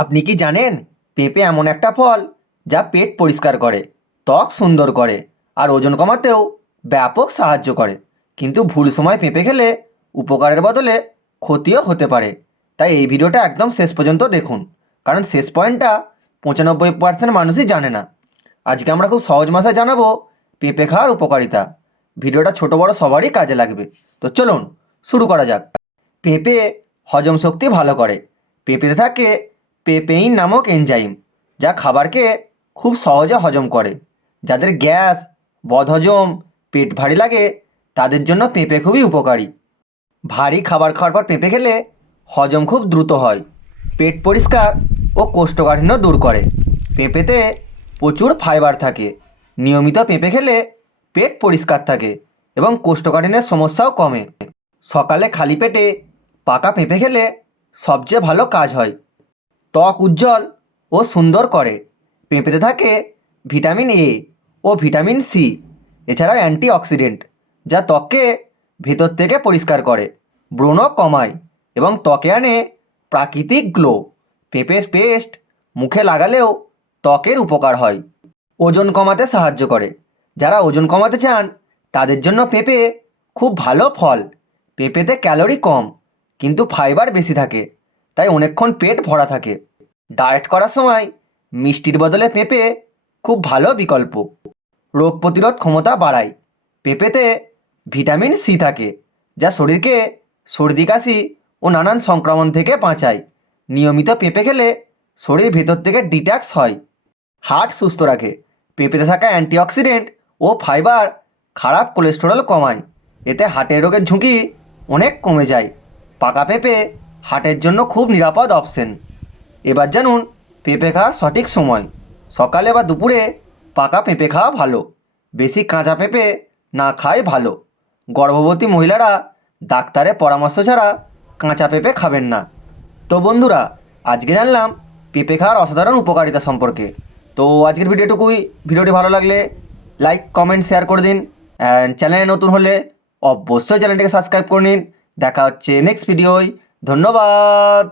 আপনি কি জানেন পেঁপে এমন একটা ফল যা পেট পরিষ্কার করে, ত্বক সুন্দর করে আর ওজন কমাতেও ব্যাপক সাহায্য করে। কিন্তু ভুল সময় পেঁপে খেলে উপকারের বদলে ক্ষতিও হতে পারে। তাই এই ভিডিওটা একদম শেষ পর্যন্ত দেখুন, কারণ শেষ পয়েন্টটা 95% মানুষই জানে না। আজকে আমরা খুব সহজ ভাষায় জানাবো পেঁপে খাওয়ার উপকারিতা। ভিডিওটা ছোট বড় সবারই কাজে লাগবে। তো চলুন শুরু করা যাক। পেঁপে হজম শক্তি ভালো করে। পেঁপেতে থাকে পেপেইন নামক এনজাইম, যা খাবারকে খুব সহজে হজম করে। যাদের গ্যাস, বদহজম, পেট ভারী লাগে তাদের জন্য পেঁপে খুবই উপকারী। ভারী খাবার খাওয়ার পর পেঁপে খেলে হজম খুব দ্রুত হয়, পেট পরিষ্কার ও কোষ্ঠকাঠিন্য দূর করে। পেঁপেতে প্রচুর ফাইবার থাকে। নিয়মিত পেঁপে খেলে পেট পরিষ্কার থাকে এবং কোষ্ঠকাঠিন্যের সমস্যাও কমে। সকালে খালি পেটে পাকা পেঁপে খেলে সবচেয়ে ভালো কাজ হয়। ত্বক উজ্জ্বল ও সুন্দর করে। পেঁপেতে থাকে ভিটামিন এ ও ভিটামিন সি, এছাড়াও অ্যান্টিঅক্সিডেন্ট, যা ত্বককে ভেতর থেকে পরিষ্কার করে, ব্রণ কমায় এবং ত্বকে আনে প্রাকৃতিক গ্লো। পেঁপের পেস্ট মুখে লাগালেও ত্বকের উপকার হয়। ওজন কমাতে সাহায্য করে। যারা ওজন কমাতে চান তাদের জন্য পেঁপে খুব ভালো ফল। পেঁপেতে ক্যালোরি কম কিন্তু ফাইবার বেশি থাকে, তাই অনেকক্ষণ পেট ভরা থাকে। ডায়েট করার সময় মিষ্টির বদলে পেঁপে খুব ভালো বিকল্প। রোগ প্রতিরোধ ক্ষমতা বাড়ায়। পেঁপেতে ভিটামিন সি থাকে, যা শরীরকে সর্দি কাশি ও নানান সংক্রমণ থেকে বাঁচায়। নিয়মিত পেঁপে খেলে শরীর ভেতর থেকে ডিটক্স হয়। হার্ট সুস্থ রাখে। পেঁপেতে থাকা অ্যান্টিঅক্সিডেন্ট ও ফাইবার খারাপ কোলেস্টেরল কমায়। এতে হার্টের রোগের ঝুঁকি অনেক কমে যায়। পাকা পেঁপে হার্টের জন্য খুব নিরাপদ অপশন। এবার জানুন পেঁপে খাওয়ার সঠিক সময়। সকালে বা দুপুরে পাকা পেঁপে খাওয়া ভালো, বেশি কাঁচা পেঁপে না খাওয়াই ভালো। গর্ভবতী মহিলারা ডাক্তারের পরামর্শ ছাড়া কাঁচা পেঁপে খাবেন না। তো বন্ধুরা, আজকে জানলাম পেঁপে খাওয়ার অসাধারণ উপকারিতা সম্পর্কে। তো আজকের ভিডিওটি ভালো লাগলে লাইক, কমেন্ট, শেয়ার করে দিন। অ্যান্ড চ্যানেলে নতুন হলে অবশ্যই চ্যানেলটিকে সাবস্ক্রাইব করে নিন। দেখা হচ্ছে নেক্সট ভিডিওয়। ধন্যবাদ।